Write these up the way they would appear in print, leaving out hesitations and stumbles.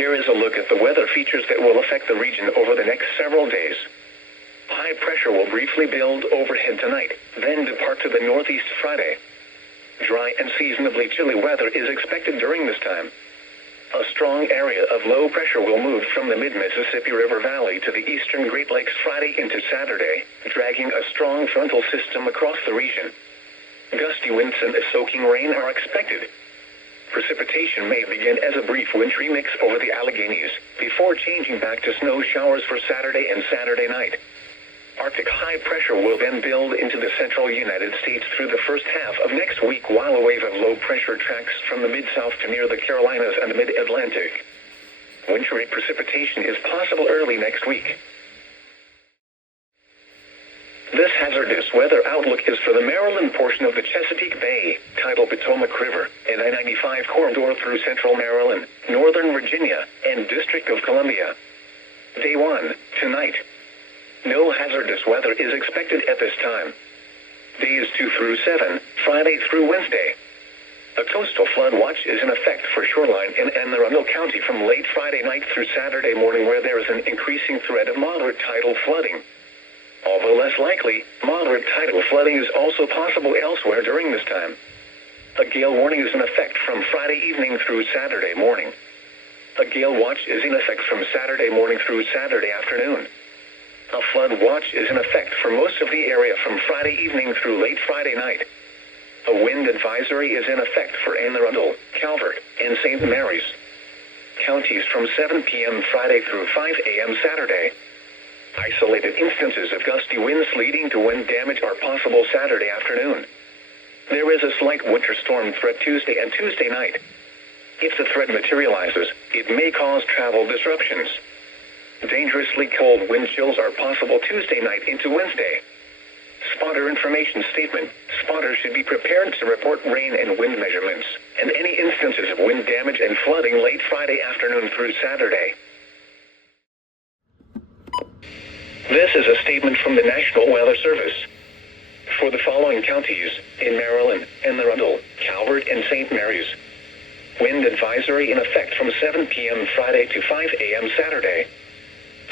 Here is a look at the weather features that will affect the region over the next several days. High pressure will briefly build overhead tonight, then depart to the northeast Friday. Dry and seasonably chilly weather is expected during this time. A strong area of low pressure will move from the mid-Mississippi River Valley to the eastern Great Lakes Friday into Saturday, dragging a strong frontal system across the region. Gusty winds and soaking rain are expected. Precipitation may begin as a brief wintry mix over the Alleghenies, before changing back to snow showers for Saturday and Saturday night. Arctic high pressure will then build into the central United States through the first half of next week, while a wave of low pressure tracks from the mid-south to near the Carolinas and the mid-Atlantic. Wintry precipitation is possible early next week. This hazardous weather outlook is for the Maryland portion of the Chesapeake Bay, tidal Potomac River, and I-95 corridor through central Maryland, northern Virginia, and District of Columbia. Day 1, tonight. No hazardous weather is expected at this time. Days 2 through 7, Friday through Wednesday. A coastal flood watch is in effect for shoreline in Anne Arundel County from late Friday night through Saturday morning, where there is an increasing threat of moderate tidal flooding. Although less likely, moderate tidal flooding is also possible elsewhere during this time. A gale warning is in effect from Friday evening through Saturday morning. A gale watch is in effect from Saturday morning through Saturday afternoon. A flood watch is in effect for most of the area from Friday evening through late Friday night. A wind advisory is in effect for Anne Arundel, Calvert, and St. Mary's counties from 7 p.m. Friday through 5 a.m. Saturday. Isolated instances of gusty winds leading to wind damage are possible Saturday afternoon. There is a slight winter storm threat Tuesday and Tuesday night. If the threat materializes, it may cause travel disruptions. Dangerously cold wind chills are possible Tuesday night into Wednesday. Spotter information statement. Spotters should be prepared to report rain and wind measurements, and any instances of wind damage and flooding late Friday afternoon through Saturday. This is a statement from the National Weather Service. For the following counties, in Maryland, Anne Arundel, Calvert, and St. Mary's. Wind advisory in effect from 7 p.m. Friday to 5 a.m. Saturday.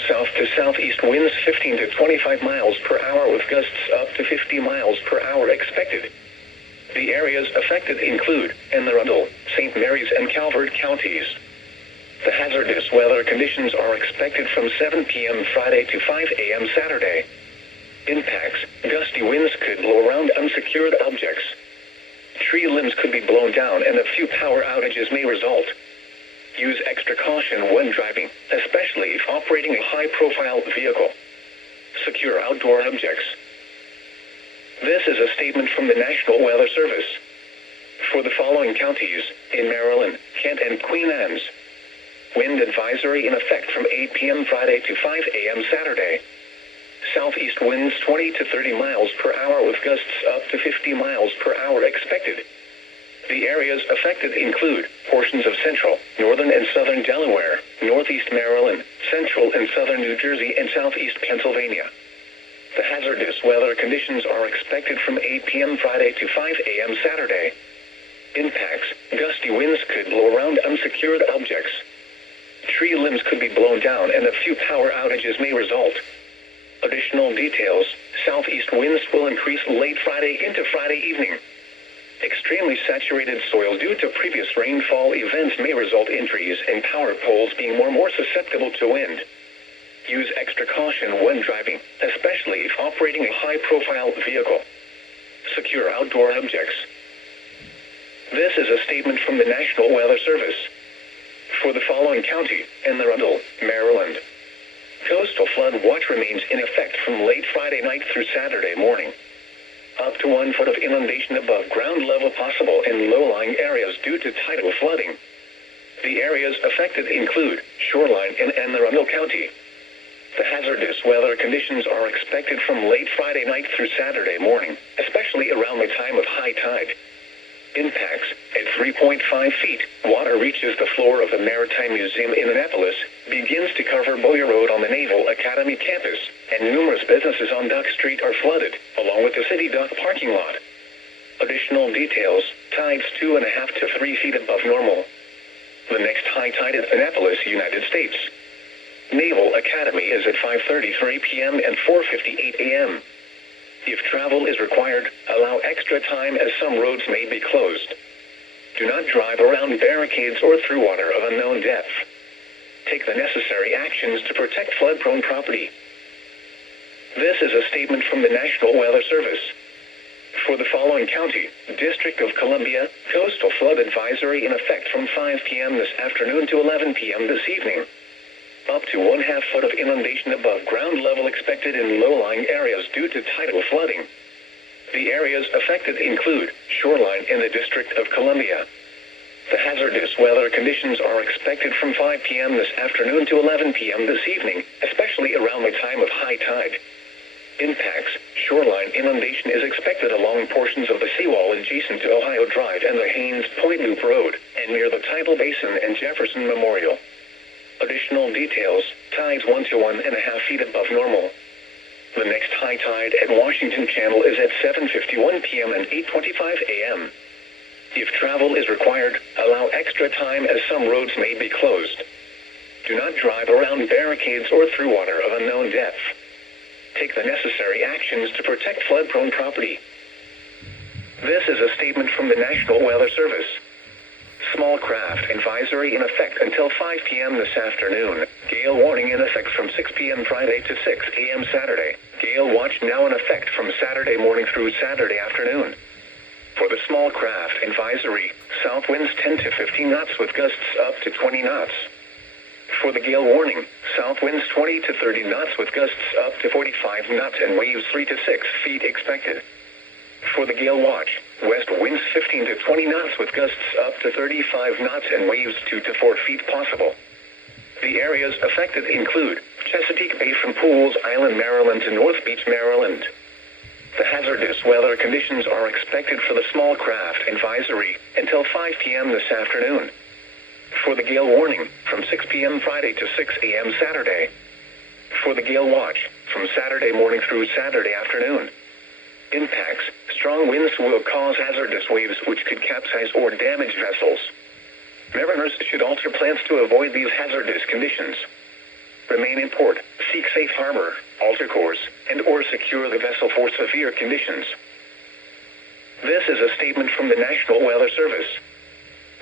South to southeast winds 15 to 25 miles per hour with gusts up to 50 miles per hour expected. The areas affected include Anne Arundel, St. Mary's, and Calvert counties. The hazardous weather conditions are expected from 7 p.m. Friday to 5 a.m. Saturday. Impacts: gusty winds could blow around unsecured objects. Tree limbs could be blown down and a few power outages may result. Use extra caution when driving, especially if operating a high-profile vehicle. Secure outdoor objects. This is a statement from the National Weather Service. For the following counties, in Maryland, Kent, and Queen Anne's. Wind advisory in effect from 8 p.m. Friday to 5 a.m. Saturday. Southeast winds 20 to 30 miles per hour with gusts up to 50 miles per hour expected. The areas affected include portions of central, northern, and southern Delaware, northeast Maryland, central and southern New Jersey, and southeast Pennsylvania. The hazardous weather conditions are expected from 8 p.m. Friday to 5 a.m. Saturday. Impacts: gusty winds could blow around unsecured objects. Tree limbs could be blown down and a few power outages may result. Additional details: southeast winds will increase late Friday into Friday evening. Extremely saturated soil due to previous rainfall events may result in trees and power poles being more susceptible to wind. Use extra caution when driving, especially if operating a high-profile vehicle. Secure outdoor objects. This is a statement from the National Weather Service. For the following county, Anne Arundel, Maryland. Coastal flood watch remains in effect from late Friday night through Saturday morning. Up to 1 foot of inundation above ground level possible in low-lying areas due to tidal flooding. The areas affected include shoreline in Anne Arundel County. The hazardous weather conditions are expected from late Friday night through Saturday morning, especially around the time of high tide. Impacts: at 3.5 feet, water reaches the floor of the Maritime Museum in Annapolis, begins to cover Boyer Road on the Naval Academy campus, and numerous businesses on Duck Street are flooded, along with the City Dock parking lot. Additional details: tides 2.5 to 3 feet above normal. The next high tide at Annapolis, United States. Naval Academy is at 5:33 p.m. and 4:58 a.m. If travel is required, allow extra time as some roads may be closed. Do not drive around barricades or through water of unknown depth. Take the necessary actions to protect flood-prone property. This is a statement from the National Weather Service. For the following county, District of Columbia, coastal flood advisory in effect from 5 p.m. this afternoon to 11 p.m. this evening. Up to 1/2 foot of inundation above ground level expected in low-lying areas due to tidal flooding. The areas affected include shoreline in the District of Columbia. The hazardous weather conditions are expected from 5 p.m. this afternoon to 11 p.m. this evening, especially around the time of high tide. Impacts: shoreline inundation is expected along portions of the seawall adjacent to Ohio Drive and the Haynes Point Loop Road, and near the tidal basin and Jefferson Memorial. Additional details: tides 1 to 1.5 feet above normal. The next high tide at Washington Channel is at 7:51 p.m. and 8:25 a.m. If travel is required, allow extra time as some roads may be closed. Do not drive around barricades or through water of unknown depth. Take the necessary actions to protect flood-prone property. This is a statement from the National Weather Service. Small craft advisory in effect until 5 p.m. this afternoon. Gale warning in effect from 6 p.m. Friday to 6 a.m. Saturday. Gale watch now in effect from Saturday morning through Saturday afternoon. For the small craft advisory, south winds 10 to 15 knots with gusts up to 20 knots. For the gale warning, south winds 20 to 30 knots with gusts up to 45 knots and waves 3 to 6 feet expected. For the gale watch, west winds 15 to 20 knots with gusts up to 35 knots and waves 2 to 4 feet possible. The areas affected include Chesapeake Bay from Pools Island, Maryland to North Beach, Maryland. The hazardous weather conditions are expected for the small craft advisory until 5 p.m. this afternoon. For the gale warning, from 6 p.m. Friday to 6 a.m. Saturday. For the gale watch, from Saturday morning through Saturday afternoon. Impacts: strong winds will cause hazardous waves which could capsize or damage vessels. Mariners should alter plans to avoid these hazardous conditions. Remain in port, seek safe harbor, alter course, and or secure the vessel for severe conditions. This is a statement from the National Weather Service.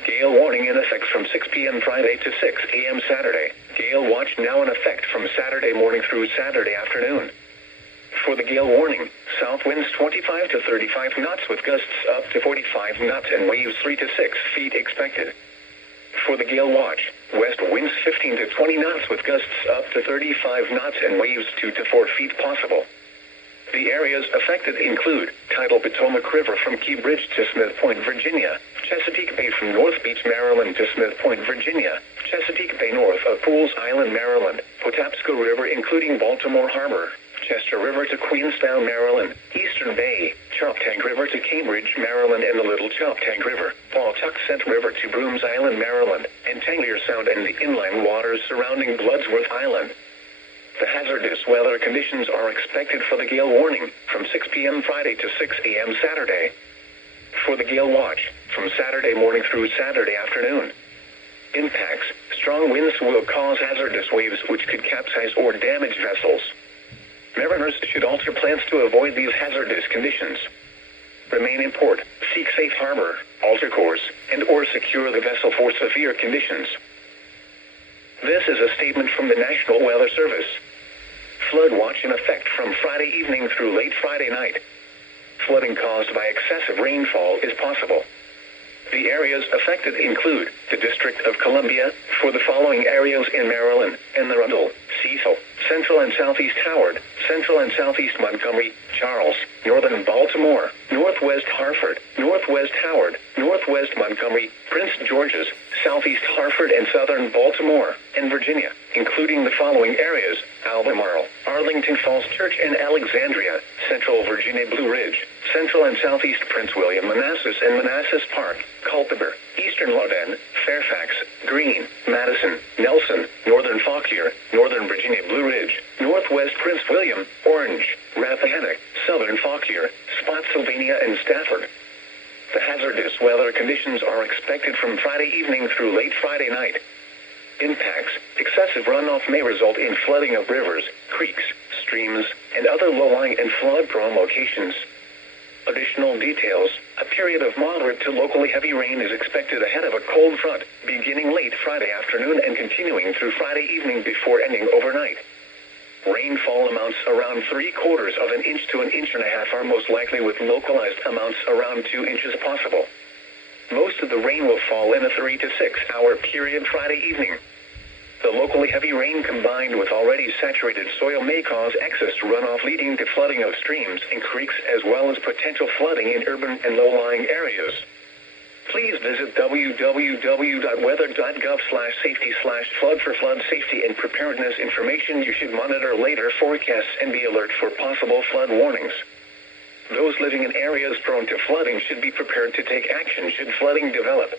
Gale warning in effect from 6 p.m. Friday to 6 a.m. Saturday. Gale watch now in effect from Saturday morning through Saturday afternoon. For the gale warning, south winds 25 to 35 knots with gusts up to 45 knots and waves 3 to 6 feet expected. For the gale watch, west winds 15 to 20 knots with gusts up to 35 knots and waves 2 to 4 feet possible. The areas affected include tidal Potomac River from Key Bridge to Smith Point, Virginia, Chesapeake Bay from North Beach, Maryland to Smith Point, Virginia, Chesapeake Bay north of Pools Island, Maryland, Patapsco River including Baltimore Harbor, Chester River to Queenstown, Maryland, Eastern Bay, Choptank River to Cambridge, Maryland and the Little Choptank River, Pawtuxet River to Brooms Island, Maryland, and Tangier Sound and the inland waters surrounding Bloodsworth Island. The hazardous weather conditions are expected for the gale warning from 6 p.m. Friday to 6 a.m. Saturday. For the gale watch, from Saturday morning through Saturday afternoon. Impacts: strong winds will cause hazardous waves which could capsize or damage vessels. Mariners should alter plans to avoid these hazardous conditions. Remain in port, seek safe harbor, alter course, and or secure the vessel for severe conditions. This is a statement from the National Weather Service. Flood watch in effect from Friday evening through late Friday night. Flooding caused by excessive rainfall is possible. The areas affected include the District of Columbia, for the following areas in Maryland, Anne Arundel, Cecil, Central and Southeast Howard, Central and Southeast Montgomery, Charles, Northern Baltimore, Northwest Hartford, Northwest Howard, Northwest Montgomery, Prince George's, Southeast Hartford and Southern Baltimore, and Virginia, including the following areas: Albemarle, Arlington Falls Church and Alexandria, Central Virginia Blue Ridge, Central and Southeast Prince William, Manassas and Manassas Park, Culpeper, Eastern Loudoun, Fairfax, Greene, Madison, Nelson, Northern Fauquier, Northern Virginia Blue Ridge, Northwest Prince William, Orange, Rappahannock, Southern Fauquier, Spotsylvania and Stafford. The hazardous weather conditions are expected from Friday evening through late Friday night. impacts, excessive runoff may result in flooding of rivers, creeks, streams, and other low-lying and flood-prone locations. Additional details: a period of moderate to locally heavy rain is expected ahead of a cold front, beginning late Friday afternoon and continuing through Friday evening before ending overnight. Rainfall amounts around 3/4 of an inch to 1.5 inches are most likely, with localized amounts around 2 inches possible. Most of the rain will fall in a 3 to 6 hour period Friday evening. The locally heavy rain combined with already saturated soil may cause excess runoff, leading to flooding of streams and creeks, as well as potential flooding in urban and low-lying areas. Please visit www.weather.gov/safety/flood for flood safety and preparedness information. You should monitor later forecasts and be alert for possible flood warnings. Those living in areas prone to flooding should be prepared to take action should flooding develop.